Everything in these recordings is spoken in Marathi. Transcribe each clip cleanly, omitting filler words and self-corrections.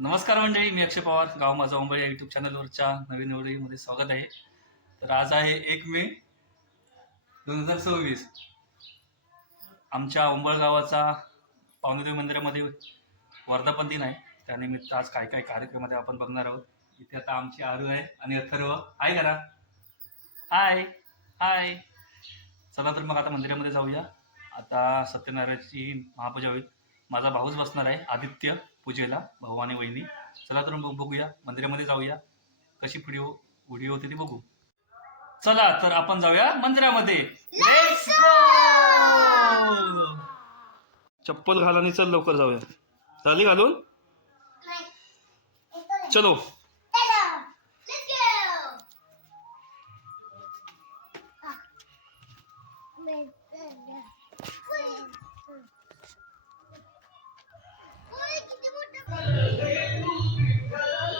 नमस्कार मंडळी, मी अक्षय पवार. गाव माझा ओंबळ या यूट्यूब चॅनलवरच्या नवीन व्हिडिओमध्ये स्वागत आहे. तर आज आहे 1 मे 2026. आमच्या ओंबळ गावाचा पावणेदेवी मंदिरामध्ये वर्धापन दिन आहे. त्यानिमित्त आज काय काय कार्यक्रमात आपण बघणार आहोत. इथे आता आमची आरू आहे आणि अथर्व हाय करा. हाय हाय. चला तर मग आता मंदिरामध्ये जाऊया. आता सत्यनारायणाची महापूजा होईल. माझा भाऊच बसणार आहे आदित्य पूजेला, भाऊ आणि वहिनी. चला तर मग बघूया, मंदिरामध्ये जाऊया. कशी व्हिडिओ होती ती बघू. चला तर आपण जाऊया मंदिरामध्ये. Let's go. चप्पल घाल आणि चल लवकर जाऊया. झाली घालून? चलो.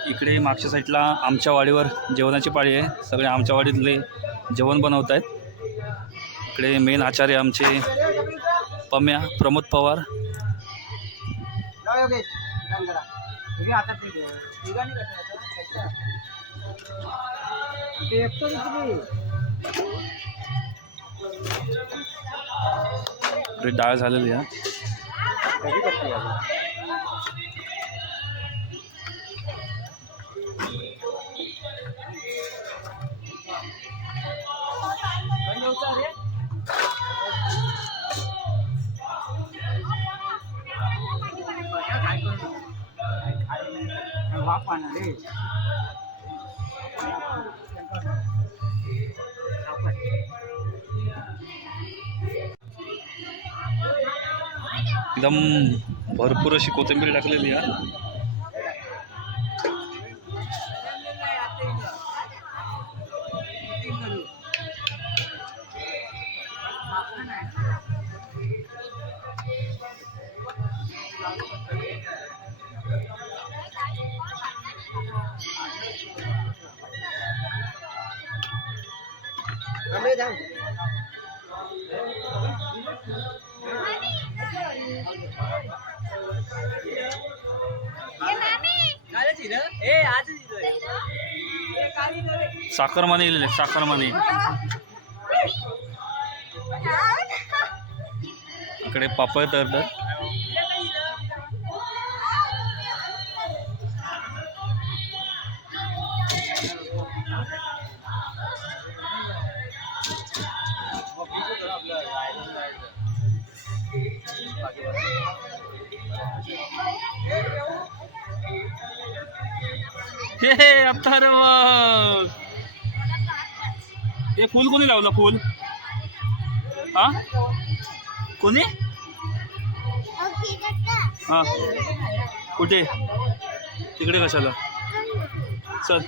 इकडे मागच्या साईडला आमच्या वाडीवर जेवणाची पाळी आहे. सगळे आमच्या वाडीतले जेवण बनवत आहेत. इकडे मेन आचार्य आमचे पम्या प्रमोद पवार. इकडे डाळ झालेली आहे. एकदम भरपूर अशी कोथिंबीर टाकलेली आहे. साखरमाने लिहिले, साखरमाने. इकडे पापड तळतात. हे अथर्व, हे फुल कोणी लावलं? फुल हा कोणी? हा कुठे? तिकडे कशाला? चल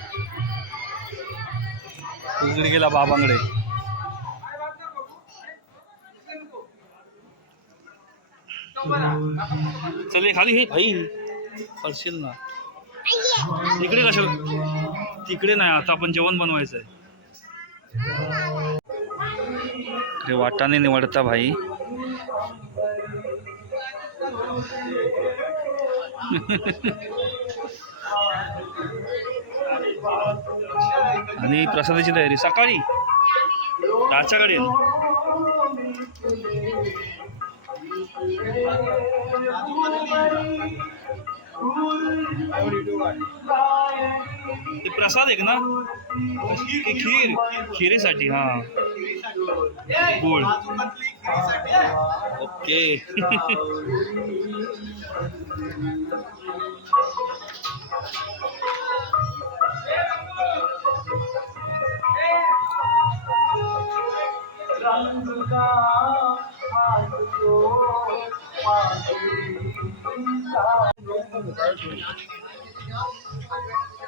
तिकडे गेला बाबांकडे. चल खाली. हे भाई पडशील ना. इकडे कशाला? तिकडे नाही, आता आपण जेवण बनवायचं आहे. अरे वाटाणे निवडता भाई. आणि प्रसादाची तयारी सकाळी 10च्या गाडी. ते प्रसाद आहे ना, खीर. खिरीसाठी हा गोड. ओके.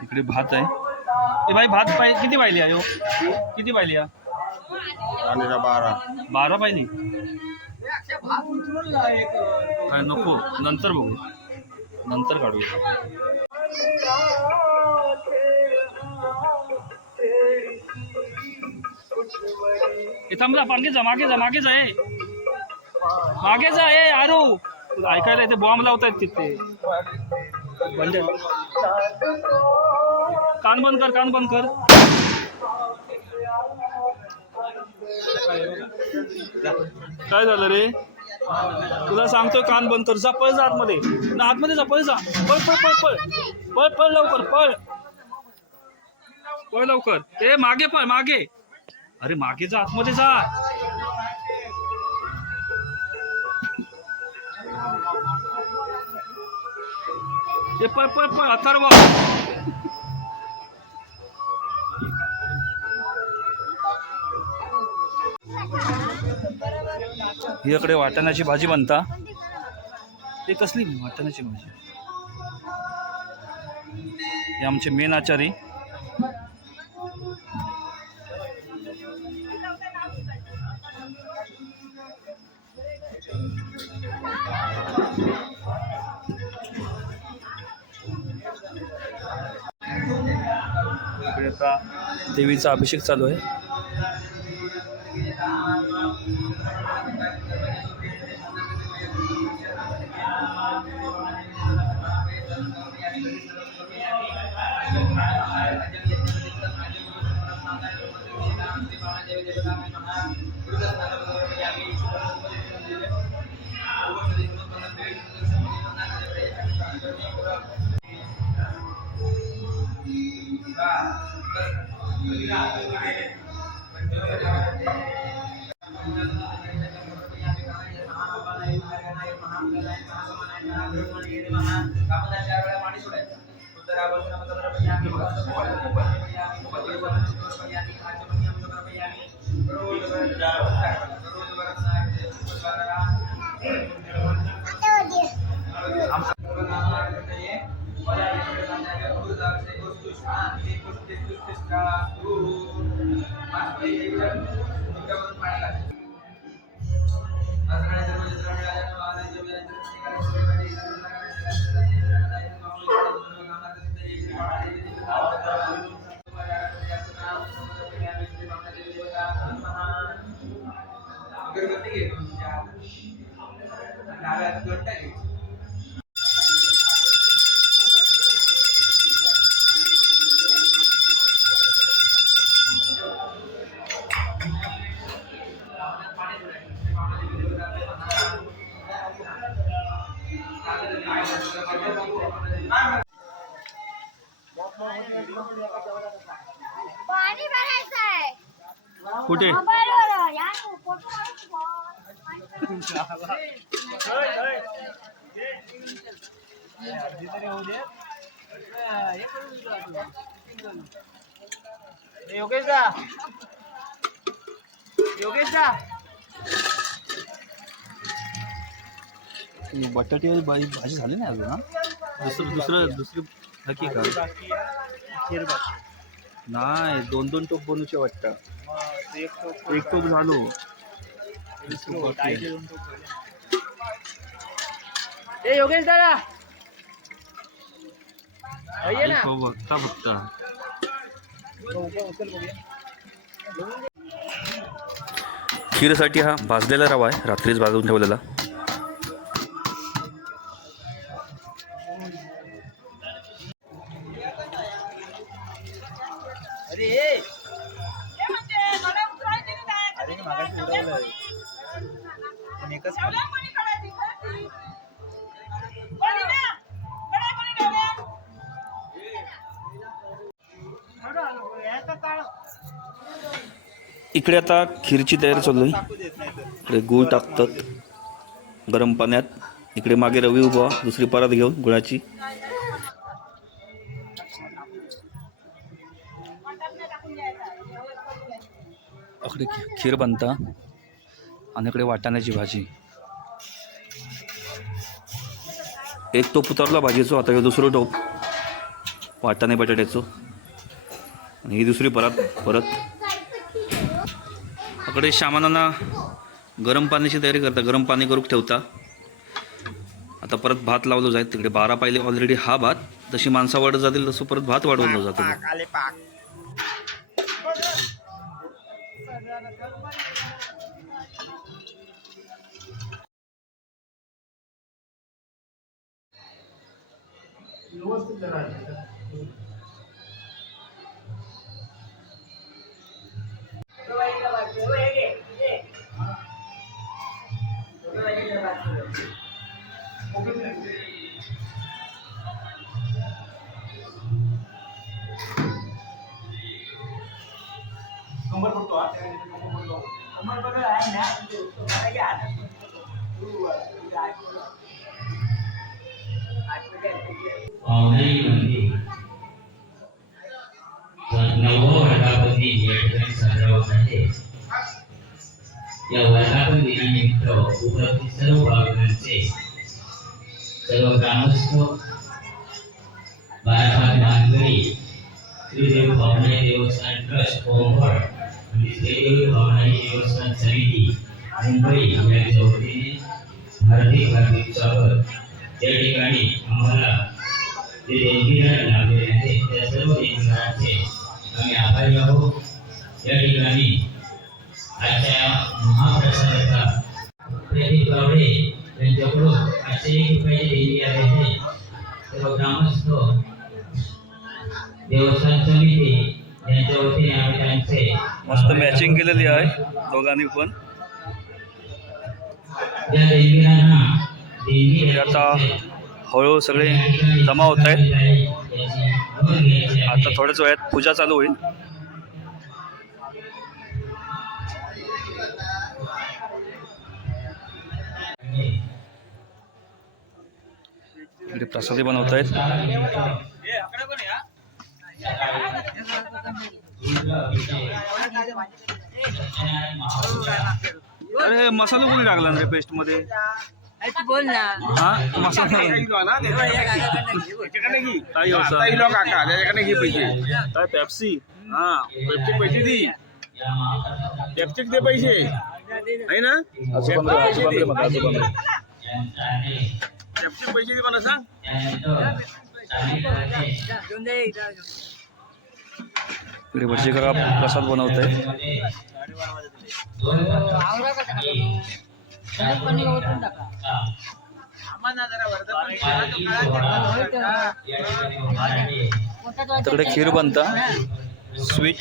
इकडे भात आहे. ए भाई भात किती पाहिली आहे? किती पाहिली? 12 पाहिली. काय नको, नंतर बघू, नंतर काढूया. थांबला, मागे जा, मागे जा, मागे जा, मागे जा. आरू ऐकायला येते, बॉम्ब लावतायत तिथे. कान बंद कर, कान बंद कर. काय झालं रे? तुला सांगतोय कान बंद कर. जा पळ, जा आतमध्ये. ना आतमध्ये जा, पळ जा. पळ पळ पळ पळ पळ पळ लवकर पळ. पळ लवकर. ए मागे पळ, मागे. अरे मागे जा, आतमध्ये जा. ए पळ पळ पळ अथर्व. इकडे वाटाण्याची भाजी बनता. ते कसली वाटाण्याची भाजी? हे आमचे मेन आचारी. इकडे आता देवीचा अभिषेक चालू आहे. कुठे? योगेश दा, योगेश दा. बटाटे भाजी झाली नाही अजून. हा दुसरं नक्की का? नाही, 2-2 टोप बनूचे वाटतं. एक टोप झालो. ए योगेश दादा, बघता खीरसाठी हा भाजलेला रवा आहे, रात्रीच भाजून ठेवलेला. इकडे आता खीरची तयारी चालू आहे. इकडे गूळ टाकतात गरम पाण्यात. इकडे मागे रवी उभा, दुसरी परत घेऊन गुळाची. इकडे खीर बनता आणि इकडे वाटाण्याची भाजी. एक टोप उतरला भाजीचो, आता दुसरं टोप वाटाणे बटाट्याचं आणि ही दुसरी परत. इकडे सामानांना गरम पाण्याची तयारी करता, गरम पाणी करून ठेवता. आता परत भात लावलं जाईल. तिकडे 12 पाहिले ऑलरेडी. हा भात जशी माणसं वाढत जातील तसं परत भात वाढवलं जातं. नववा वर्धापन दिन या ठिकाणी साजरा होत आहे. या वर्धापन दिनानिमित्त उपस्थित सर्व भाविकांचे, सर्व ग्रामस्थ, बाराभाग मानकरी, श्रीदेव भावनाई देवस्थान ट्रस्ट ओंभर आणि श्रीदेवी भावनाई देवस्थान समिती मुंबई यांच्या वतीने हार्दिक हार्दिक स्वागत. या ठिकाणी आम्हाला जे देणगीदार लाभलेले आहेत त्या सर्व देणगीदारांचे आम्ही आभारी आहोत. या ठिकाणी आजच्या महाप्रसादाचा प्रदीप गावडे यांच्याकडून 801 रुपयाची देणगी आहे. सर्व ग्रामस्थ, देवस्थान समिती यांच्या वतीने आम्ही त्यांचे मस्त मॅचिंग केलेली आहे दोघांनी पण. या देणगीदारांना देणगी आता हळूहळू सगळे जमा होत आहेत. आता थोड्याच वेळात पूजा चालू होईल. इकडे प्रसादी बनवत आहेत. अरे मसाला कोणी टाकला रे पेस्ट मध्ये? बोल ना. हा मसाला काय पेप्सी? हा पेप्सिक पैसे दी, पेप्सिक दे पैसे आहे ना. पेप्सिक पैसे दे मला सांग. इकडे भजी करा प्रसाद बनवत आहे. तिकडे खीर बनता स्वीट.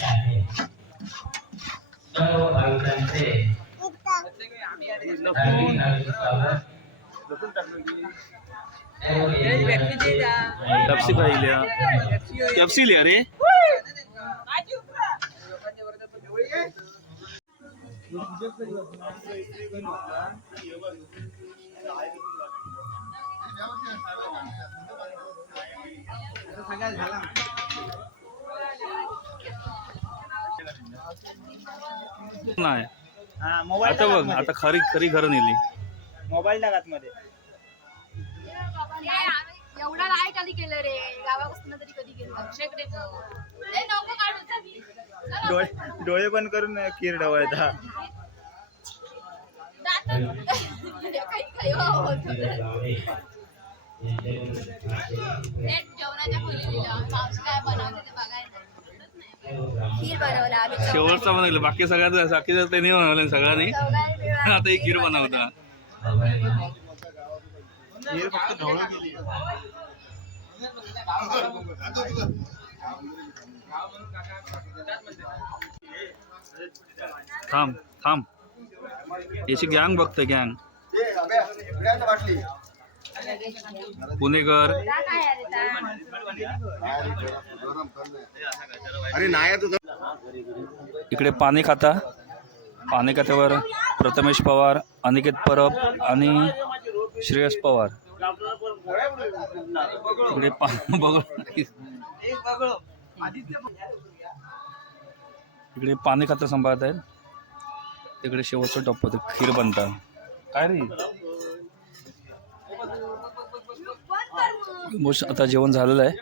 पेप्सी पाहिल्या, पेप्सी लिया रे. नाही आता बघ, आता खरी खरी घरं नेली. मोबाईल टाकात मध्ये. एवढा नाही कधी केलं रे, गावापासून तरी कधी केलं. डोळे बंद करून खीर ढवळता. जेवणाच्या खोलीला पाऊस काय बनवते ते बघायला. खीर बनवला आम्ही. शेवटचा बनवलं, बाकी सगळ्यात बाकीचं त्यांनी बनवलं सगळ्यांनी. आता ही खीर बनवता. खीर फक्त ढवळून गेली. थांब थांब, याची गँग बघतोय, गँग पुणेकर. अरे नाही तुझं. इकडे पाणी खाता, पाणी खात्यावर प्रथमेश पवार, अनिकेत परब आणि श्रेयस पवार. इकडे इकडे पाणी खातं सांभाळत आहेत. तिकडे शेवटचं टप्पा होतं, खीर बनता. काय रे आता जेवण झालेलं आहे.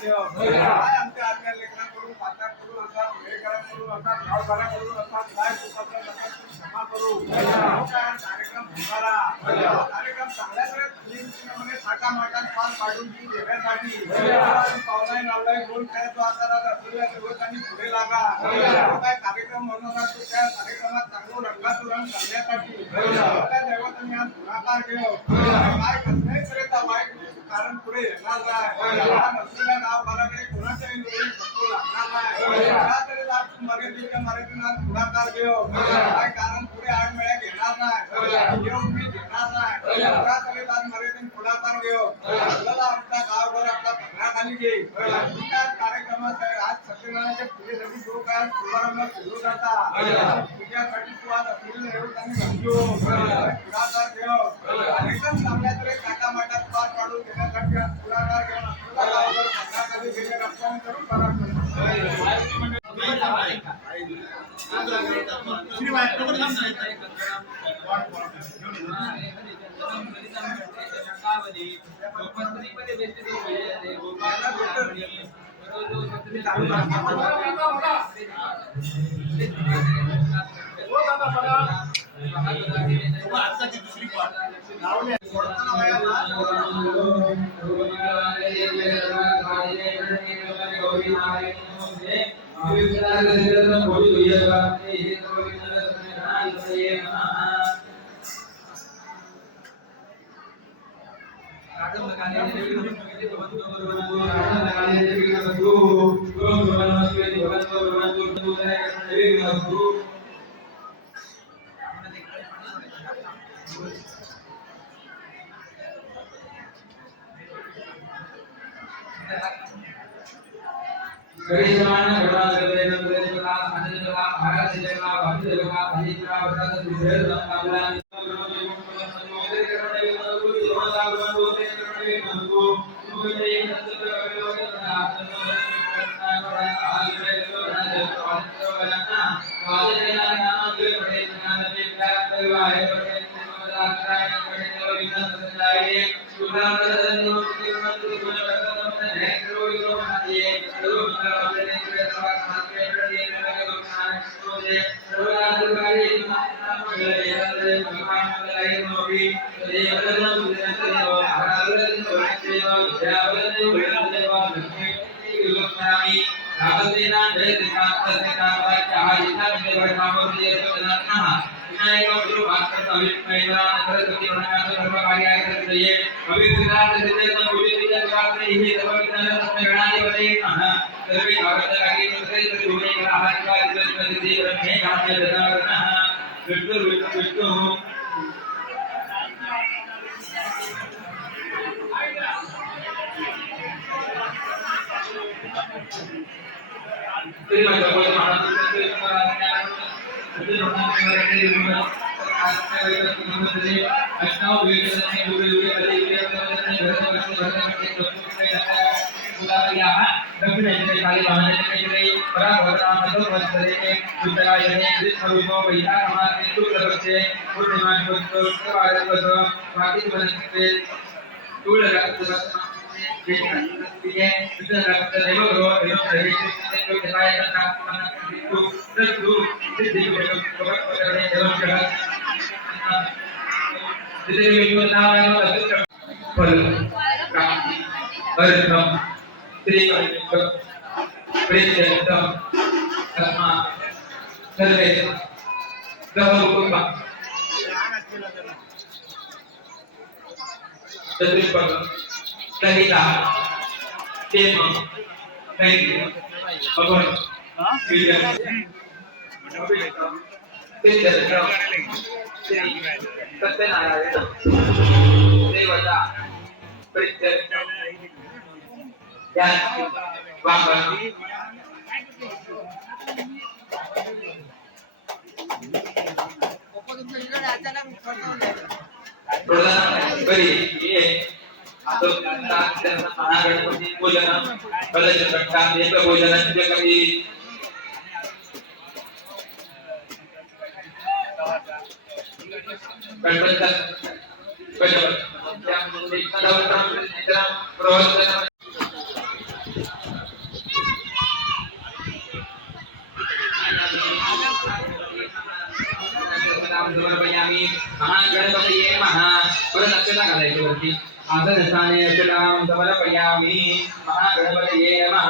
घेऊ काय आमच्या आज्ञा लेखनाकडून पात्राकडून असा पुढेकरांकडून असा गावकऱ्यांकडून असा काय चुकवलं नका क्षमा करू काय कार्यक्रम होणारा कार्यक्रम चांगल्या प्रकारे थाटामाटात पार पाडून देण्यासाठी पावलाय नावलाय गोल खेळतो आता लोकांनी पुढे लागा काय कार्यक्रम होणार तो त्या कार्यक्रमात चांगलं रंगात रंग करण्यासाठी त्या दैवतांनी आज पुढाकार घेऊ काय कसल्याही तऱ्हेचा वाईट कारण पुढे येणार नाही नसलेल्या गावभराकडे कोणाच्याही लोक फसवू लागणार नाही त्यातरी मर्यादेच्या मर्यादेनं पुढाकार घेऊ काय कारण पुढे आडमेळ्या घेणार नाही घेऊन मी घेणार नाही त्यातरी मर्यादेने पुढाकार घेऊ आपल्याला आपला गावभर आपला पत्राखाली घेईल त्या कार्यक्रमात आज सत्यनारायणच्या पूजेसाठी जो काय शुभारंभ सुरू करता पूजासाठी तू आज असलेले देवतांनी समजू पुढाकार घेऊ एकदम चांगल्या तरी काटामाटात पार पाडून देण्यासाठी आज पुढाकार घेऊन आपल्याला गावभर पत्राखाली घेणे रक्षण करून पराक्रम समर्पयामि महागणपतये नमः परत अक्षता घालायची वरती आसनस्थाने अक्षतां समर्पयामि महागणपतये नमः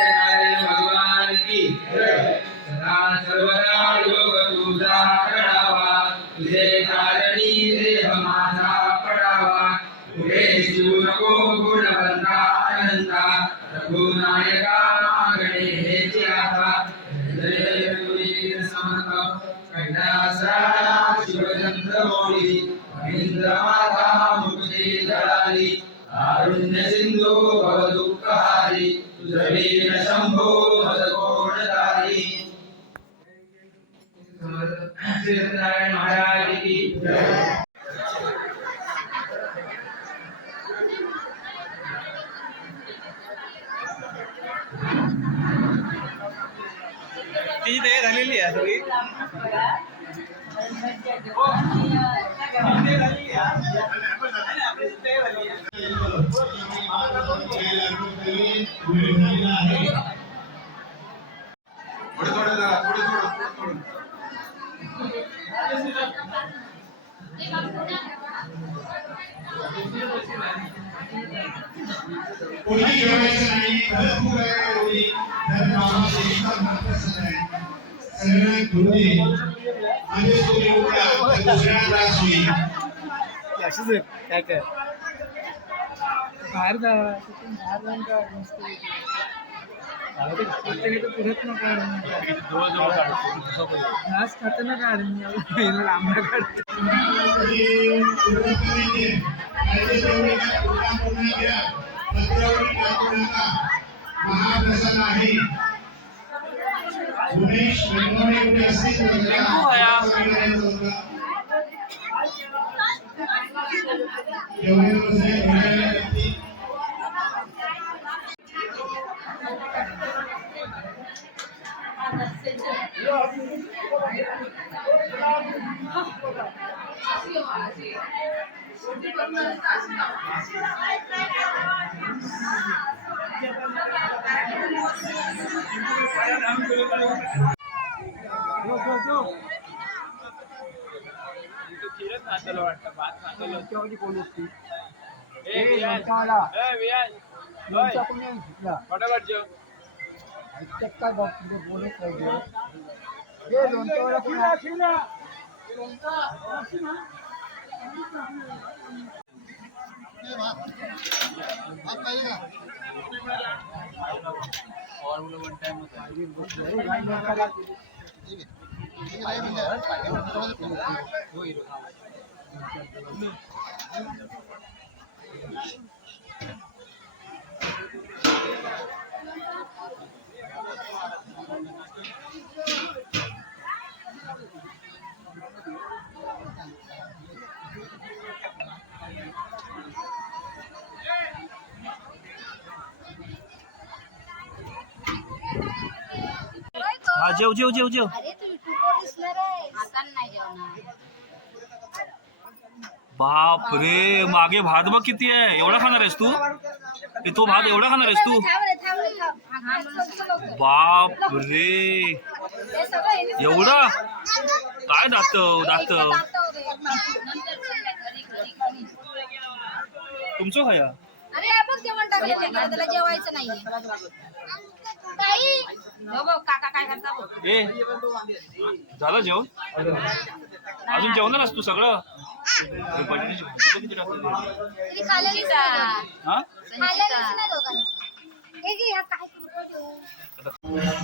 भगवान की सदा सर्वदा योग तुझा करावा तुझे कारणी देह माझा पडावा पुढे शिव नको गुणवंता अनंता रघुनायका मागणे हेची आता जय तुझी समर्थ कैलासराजा शिवचंद्र मोळी महेंद्र माता मुक्ती जळाली कारुण्य सिंधू भव दुःखहारी तुझवीर शंभो मदकोणधारी श्री सत्यनारायण महाराज की जय. ती तयार झालेली आहे सगळी थोडं थोडं जरा थोडं थोडं थोडं कोणी ठेवायचं नाही खरंच तू काय होती तर नावाचे एकदम महत्त्वाचं आहे सगळ्यांना घेऊ दे म्हणजे तू एवढा दुसऱ्या त्रास होईल अशीच काय काय बाहेर जा बाहेर जाऊन का मस्त पुढत ना घास खाताना काढ आंबा काढ महाप्रसाद आहे उमेश वेणुगोडे असतील हा जेव जेव जेव जेव अरे तू युट्यूबवर दिसणार आहे आता नाही जेवणार बाप रे मागे भात बघ किती आहे एवढा खाणार आहेस तू तो भात एवढा खाणार आहेस तू बाप रे एवढा काय दाखव दाखव तुमचं खाया अरे आपण जेवण टाकलं त्याला जेवायचं नाहीये ताई काका काय करता बघ ए झालं जेवण अजून जेवणारच तू सगळं बटाट्याची भाजी किती टाकली तरी खाल्लेलीच नाही. हा खाल्लेलीच नाही दोघांनी. हे घे, ह्या काय करू देऊ?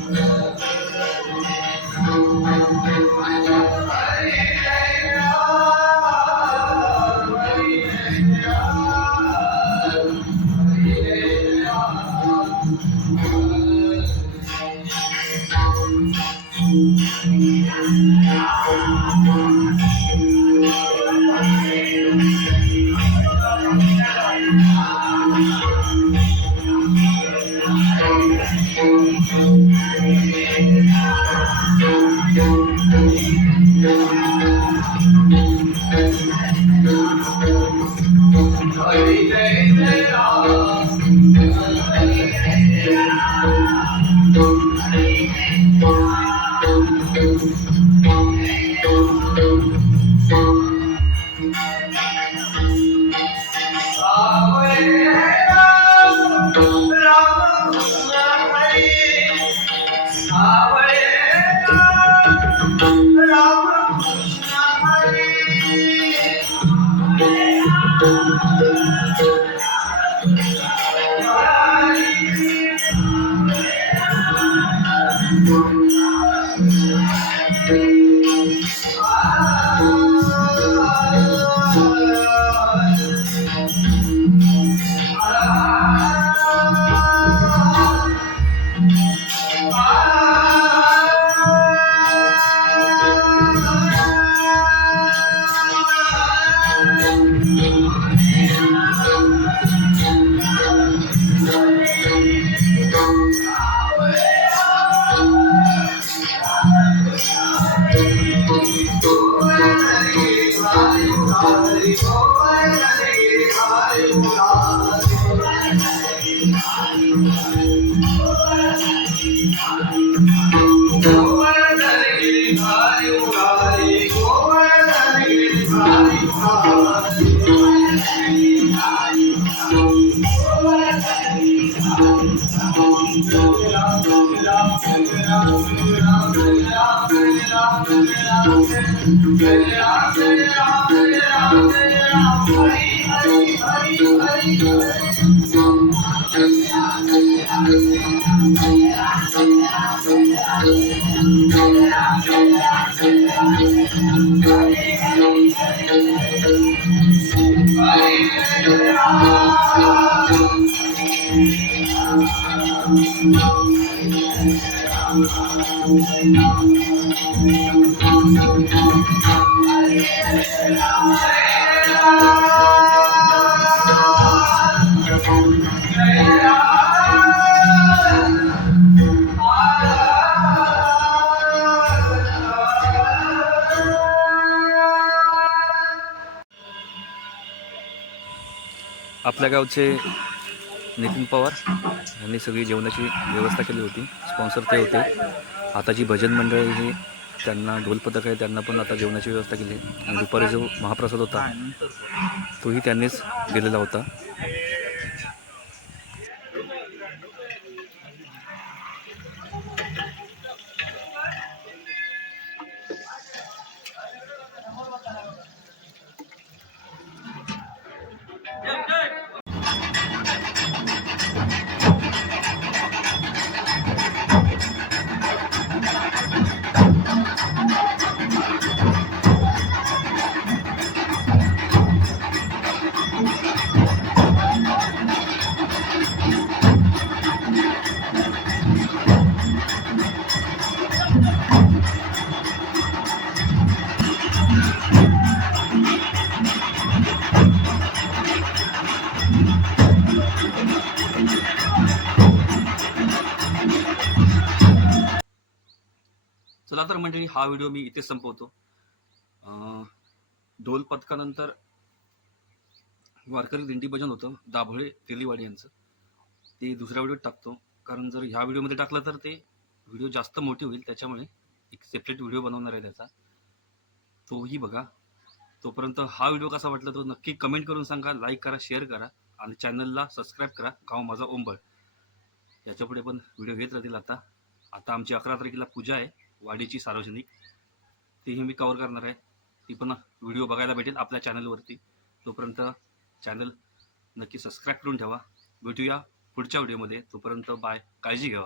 आपल्या गावचे नितीन पवार यांनी सगळी जेवणाची व्यवस्था केली होती. स्पॉन्सर ते होते. आता जी भजन मंडळी ही त्यांना ढोलपथक आहे त्यांना पण आता जेवणाची व्यवस्था केली आहे. आणि दुपारी जो महाप्रसाद होता तोही त्यांनीच दिलेला होता. चला तर मंडळी, हा व्हिडिओ मी इथे संपवतो. ढोल पथकानंतर वारकरी दिंडी भजन होतं दाभोळे तेलीवाडी यांचं, ते दुसऱ्या व्हिडिओत टाकतो. कारण जर ह्या व्हिडिओमध्ये टाकलं तर ते व्हिडिओ जास्त मोठी होईल, त्याच्यामुळे एक सेपरेट व्हिडिओ बनवणार आहे त्याचा, तोही बघा. तोपर्यंत हा व्हिडिओ कसा वाटला तो नक्की कमेंट करून सांगा, लाईक करा, शेअर करा आणि चॅनलला सबस्क्राईब करा. गाव माझा ओंबळ याच्यापुढे पण व्हिडिओ घेत राहतील. आता आमची 11 तारखेला पूजा आहे वाडीची सार्वजनिक, तीही मी कव्हर करणार आहे. ती पण व्हिडिओ बघायला भेटेल आपल्या चॅनलवरती. तोपर्यंत चॅनल नक्की सबस्क्राईब करून ठेवा. भेटूया पुढच्या व्हिडिओमध्ये. तोपर्यंत बाय, काळजी घ्या.